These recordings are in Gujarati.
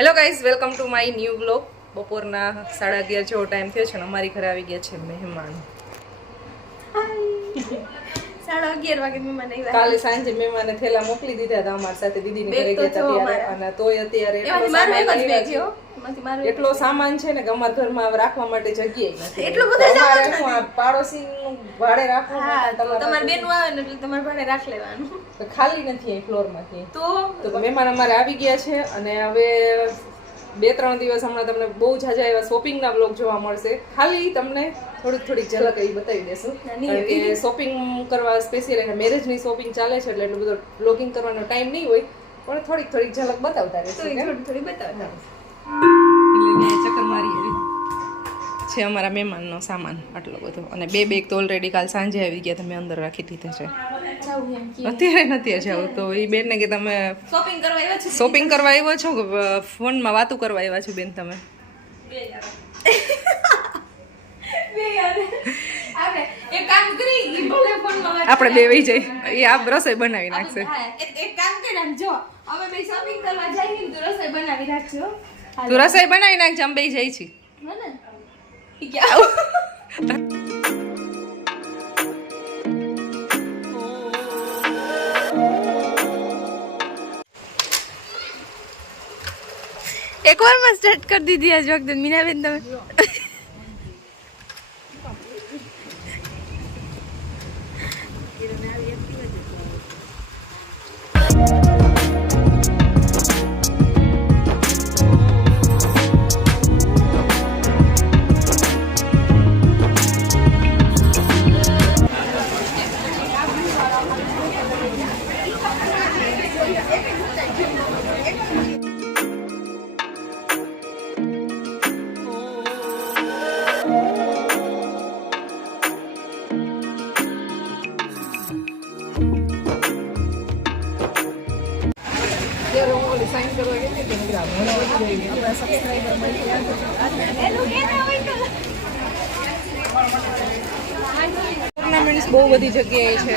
Hello guys welcome to my new blog બપોરના સાડા અગિયાર જેવો ટાઈમ થયો છે ને અમારી ઘરે આવી ગયા છે મહેમાન. સાડા અગિયાર વાગે મહેમાન આવ્યા. કાલે સાંજે મહેમાને થેલા મોકલી દીધા હતા અમારી સાથે દીદીને ઘરે ગયા હતા ત્યારે. અને તોય અત્યારે એટલો સામાન છે. ને અમારા ઘરમાં રાખવા માટે જગ્યા નથી. એટલું બધું સામાન શું ભાડે રાખવા તમારે તમારે બેનું આવે ને એટલે તમારે ભાડે રાખ લેવાનું. તો ખાલી નથી અહીં ફ્લોરમાંથી. તો તો મહેમાન અમારે આવી ગયા છે અને હવે બે ત્રણ દિવસ હમણાં તમને બહુ જાજા એવા શોપિંગના બ્લોગ જોવા મળશે. ખાલી તમને થોડીક થોડીક ઝલક એ બતાવી દેશું. શોપિંગ કરવા સ્પેશિયલ એટલે મેરેજની શોપિંગ ચાલે છે એટલે એટલું બધો બ્લોગિંગ કરવાનો ટાઈમ નહીં હોય પણ થોડીક થોડીક ઝલક બતાવતા તો રહેશું થોડી થોડી બતાવતા એટલે ચક્કર મારી છે અમારા મહેમાનનો સામાન આટલો બધો. અને બે બેગ તો ઓલરેડી કાલ સાંજે આવી ગયા તમે અંદર રાખી દીધા છે. અત્યારે નથી જાવ તો એ બેનને કે તમે શોપિંગ કરવા આવ્યા છો શોપિંગ કરવા આવ્યા છો ફોનમાં વાતો કરવા આવ્યા છો બેન તમે? આપણે બે વહી જઈ એ આ રસોઈ બનાવી નાખશે. એક કામ કરી જો અમે બે શોપિંગ કરવા જઈએ તો રસોઈ બનાવી નાખજો. તું રસોઈ બનાવી નાખજે અમે બે જઈ છી હે એક વારમાં સ્ટાર્ટ કરી દીધી આજ વખતે. મીનાબેન તમે? ટુર્નામેન્ટ્સ બહુ બધી જગ્યાએ છે.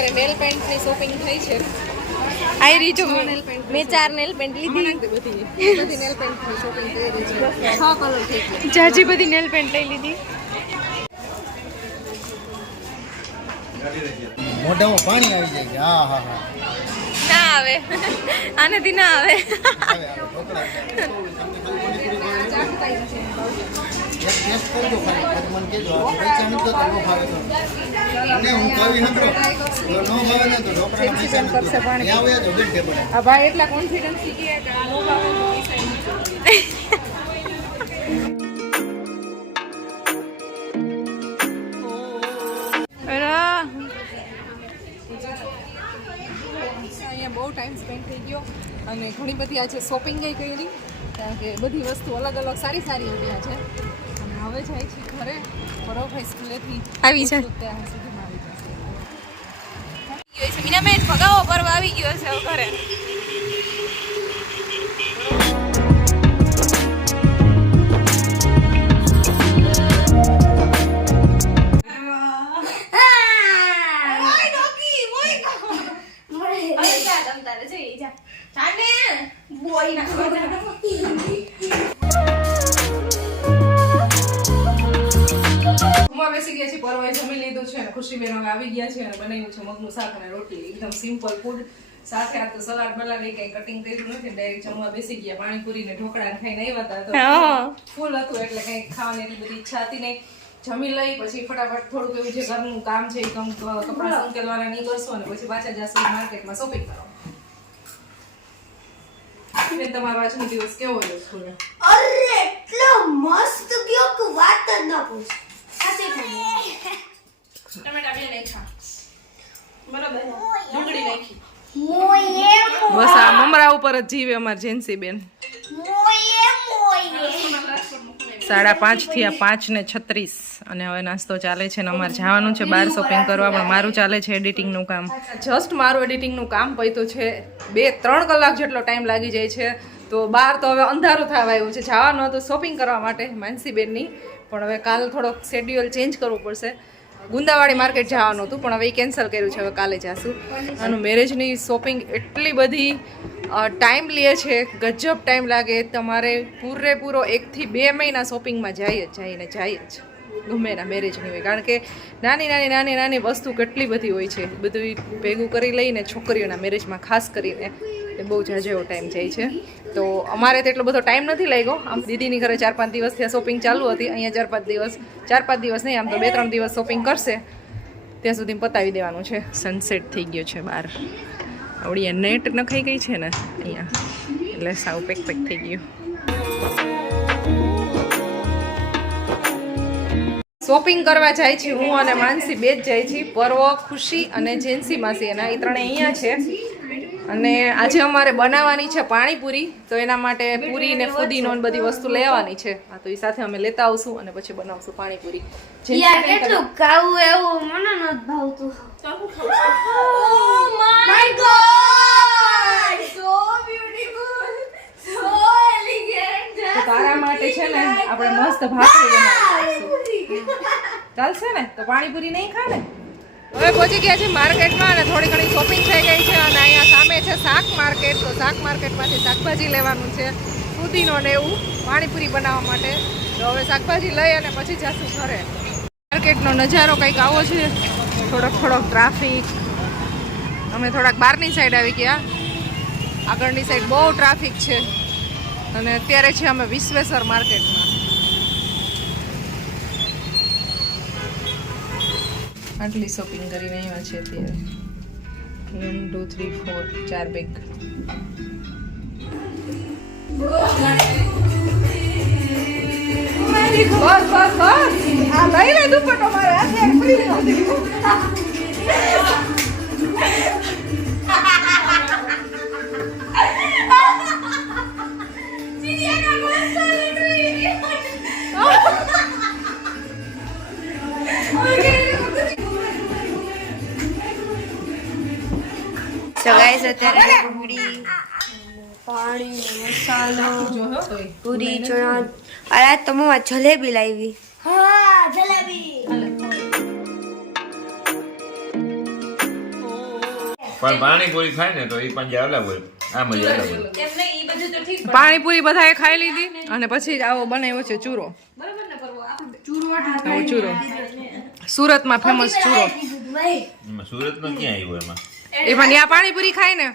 અત્યારે નેલ પેન્ટની શોપિંગ થઈ છે. આઈ રહી પેન્ટ મેં ચાર નેલ પેન્ટ લીધી. બધી બધી નેલ પેન્ટની શોપિંગ થઈ રહી છે. છ કલર થઈ ગયા. જાજી બધી નેલ પેન્ટ લઈ લીધી. મોઢામાં પાણી આવી જાય હા હા હા. ના આવે. આનાથી ના આવે આવે, આવે, ઢોકળા છે. એક ટેસ્ટ કરજો ખાલી મને કહેજો આ પૈસા નથી તો ન ભાવે તો. અને હું કવિ નકરો. જો ન ભાવે ને તો ઢોકળાના પૈસા નથી ત્યાં આવ્યા તો બિલ ટેબલ આ ભાઈ એટલા કોન્ફિડન્સથી કે આ નો ભાવે. અહીંયા બહુ ટાઈમ સ્પેન્ડ થઈ ગયો અને ઘણી બધી આજે શોપિંગ કરી કારણ કે બધી વસ્તુ અલગ અલગ સારી સારી આવ્યા છે હવે જાય છે ઘરે. પરોભાઈ સ્કૂલેથી આવી છે. ત્યાં સુધીમાં આવી જશે ગયો છે. મીનાબેન ભગાવો પર્વ આવી ગયો છે ઘરે. જમવા બેસી ગયા છે પરવાય જમી લીધું છે અને ખુશીબેન હવે આવી ગયા છે અને બનાવ્યું છે મગનું શાક અને રોટલી. એકદમ સિમ્પલ ફૂડ સાથે આ તો સલાડ બલાડ એ કઈ કટિંગ કર્યું નથી ડાયરેક્ટ જમવા બેસી ગયા. પાણીપુરી ને ઢોકળા ખાઈને આવ્યા હતા તો ફૂલ હતું એટલે કઈ ખાવાની એટલી બધી ઈચ્છા હતી નહીં. જમી લઈ પછી ફટાફટ થોડુંક એવું જે ઘરનું કામ છે એ કપડાં સંકેલવાના નહીં કરશું અને પછી પાછા જશું માર્કેટમાં શોપિંગ કરવા. બેન, તમારો આજનો દિવસ કેવો રહ્યો સ્કૂલે અરે એટલો મસ્ત ગયો કે વાત જ ના પૂછ. ટમેટા બે નાખ્યા. બરાબર. ડુંગળી નાખી. બસ આ મમરા ઉપર જ જીવે અમાર જેન્સી બેન મોયે મોયે રાજકોટ સાડા પાંચથી આ પાંચ ને છત્રીસ. અને હવે નાસ્તો ચાલે છે ને અમારે જવાનું છે બહાર શોપિંગ કરવા પણ મારું ચાલે છે એડિટિંગનું કામ. જસ્ટ મારું એડિટિંગનું કામ પૈતું છે બે ત્રણ કલાક જેટલો ટાઈમ લાગી જાય છે. તો બહાર તો હવે અંધારું થવા આવ્યું છે. જવાનું હતું શોપિંગ કરવા માટે માનસીબેનની. પણ હવે કાલ થોડોક શેડ્યુલ ચેન્જ કરવું પડશે. ગુંદાવાડી માર્કેટ જવાનું હતું, પણ હવે એ કેન્સલ કર્યું છે, હવે કાલે જાશું. અને મેરેજની શોપિંગ એટલી બધી ટાઈમ લે છે, ગજબ ટાઈમ લાગે, તમારે પૂરેપૂરો એકથી બે મહિના શોપિંગમાં જાય જ, જાય ને જાય જ, ગમે એના મેરેજની હોય. કારણ કે નાની નાની નાની નાની વસ્તુ કેટલી બધી હોય છે, બધું ભેગું કરી લઈને છોકરીઓના મેરેજમાં ખાસ કરીને એ બહુ જાજો એવો ટાઈમ જાય છે. તો અમારે તો એટલો બધો ટાઈમ નથી લાગ્યો. આમ દીદીની ઘરે ચાર પાંચ દિવસ ત્યાં શોપિંગ ચાલુ હતી. અહીંયા ચાર પાંચ દિવસ, ચાર પાંચ દિવસ નહીં, આમ તો બે ત્રણ દિવસ શોપિંગ કરશે. ત્યાં સુધી પતાવી દેવાનું છે. સનસેટ થઈ ગયો છે બહાર આવડી નેટ નખાઈ ગઈ છે ને અહીંયા. એટલે સાવ પેક પેક થઈ ગયું. શોપિંગ કરવા જાય છે હું અને માનસી બે જ જાય છે પર્વ ખુશી અને જેન્સી માસી. એના એ ત્રણે અહીંયા છે. અને આજે અમારે બનાવવાની છે પાણીપુરી. તો એના માટે પૂરી ને ફુદીનો ને બધી વસ્તુ લેવાની છે. હા તો એ સાથે અમે લેતા આવશું અને પછી બનાવશું પાણીપુરી. કેટલું ખાવું એવું મને નથી ભાવતું. Oh! So તારા માટે છે ને આપણે મસ્ત ભાખરી બનાવીશું ચાલશે ને, તો પાણીપુરી નહીં ખાને? હવે પહોંચી ગયા છે માર્કેટમાં અને થોડી ઘણી શોપિંગ થઈ ગઈ છે અને અહીંયા સામે છે શાક માર્કેટ. તો શાક માર્કેટમાંથી શાકભાજી લેવાનું છે સુધીનો ને એવું પાણીપુરી બનાવવા માટે. તો હવે શાકભાજી લઈ અને પછી જાશું ઘરે. માર્કેટનો નજારો કંઈક આવો છે. થોડોક થોડોક ટ્રાફિક અમે થોડાક બહારની સાઈડ આવી ગયા. આગળની સાઈડ બહુ ટ્રાફિક છે. અને અત્યારે છે અમે વિશ્વેશ્વર માર્કેટમાં. આટલી શોપિંગ કરીને આવ્યા છે અત્યારે. વન ટુ થ્રી ફોર ચાર બેગ બસ બસ બસ. આ લઈ લે દુપટ્ટો મારે. આજે ફરી તો ગાઈસ અત્યારે પૂરી પાણી મસાલો પૂરી ચણા. અરે તો મમ્મા જલેબી લાવી. હા જલેબી. પણ પાણીપુરી ખાય ને તો એ પંજા અલગ હોય. આ મજા અલગ હોય. પાણીપુરી બધાએ ખાઈ લીધી અને પછી જ આવો બનાવ્યો છે ચૂરો. ચૂરો સુરતમાં ફેમસ ચૂરો. સુરતમાં ક્યાં આવ્યો એમાં? એમાં ત્યાં પાણીપુરી ખાય ને.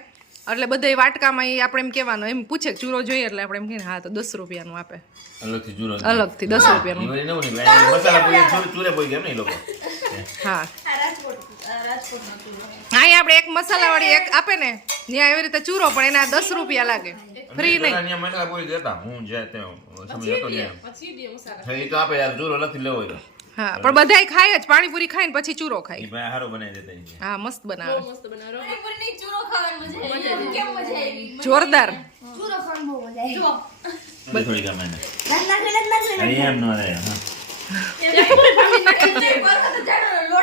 એટલે બધા વાટકામાં એ આપણે એમ કહેવાનું એમ પૂછે ચૂરો જોઈએ એટલે આપણે એમ કહીએ હા તો દસ રૂપિયાનું આપે. અલગથી ચૂરો અલગથી દસ રૂપિયાનું. ઈ વળી નવું નહીં મસાલા પૂરી ચૂર- ચૂરે પૂરી કેમ ને એ લોકો? હા. હા આપણે એક મસાલા વાળી એક આપે ને ત્યાં એવી રીતે ચૂરો પણ એના દસ રૂપિયા લાગે. ફ્રી નહીં. મસાલા પૂરી દેતા હું જે તે સમજ હતો એ તો આપે યાર ચૂરો નથી લેવો હા પણ બધાય ખાય જ પાણીપુરી ખાય ને પછી ચૂરો ખાય. ભાઈ હારો બનાવી દેતા ઈ. હા મસ્ત બનાવે. કેમ મજા આવી જોરદાર. ચૂરો ખાવાનું બહુ મજા આવી બધી થોડી કામ એને. અરે એમ ન રહે હા.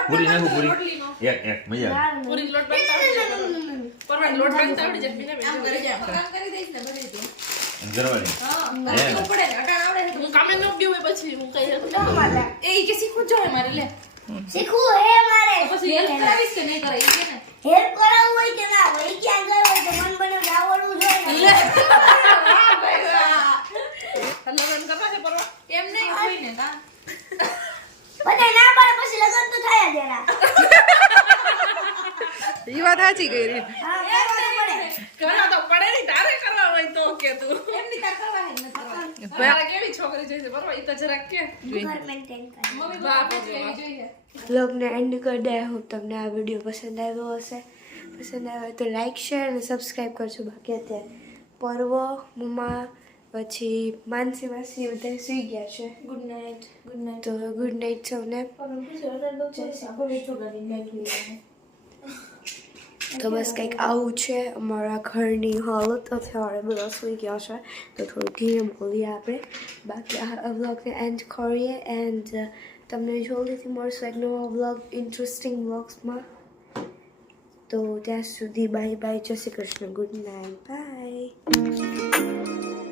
પૂરી નાખું પૂરી? એક એક મજા આવે. અને ગરવાની હે. શીખવું હે મારે. હેલ્પ કરાવવું હોય કે ના હોય ક્યાં ગયો હોય તો મન બને આવડવું જોઈએ. બધા ના પાડે પછી લગન તો થાય જ એના વાત સાચી કરી. હા કરવા તો પડે. ઘર મેન્ટેન કરે. બ્લોગને એન્ડ કરી દે. હું તમને આ વીડિયો પસંદ આવ્યો હશે. પસંદ આવ્યો તો લાઈક શેર અને સબસ્ક્રાઈબ કરજો. બાકી અત્યારે પર્વ મમ્મા પછી માનસી માસી બધા સુઈ ગયા છે. ગુડ નાઇટ ગુડ નાઇટ તો ગુડ નાઇટ સૌને. જય શ્રી કૃષ્ણ. તો બસ કંઈક આવું છે અમારા ઘરની હાલત અત્યારે બધા સુઈ ગયા છે તો થોડું ધીરે બોલીએ આપણે બાકી આ વ્લોગને એન્ડ કરીએ એન્ડ તમને જલ્દીથી મળશું એક નવો વ્લોગ ઇન્ટરેસ્ટિંગ વ્લોગ્સમાં તો ત્યાં સુધી bye bye Jai Shri Krishna good night bye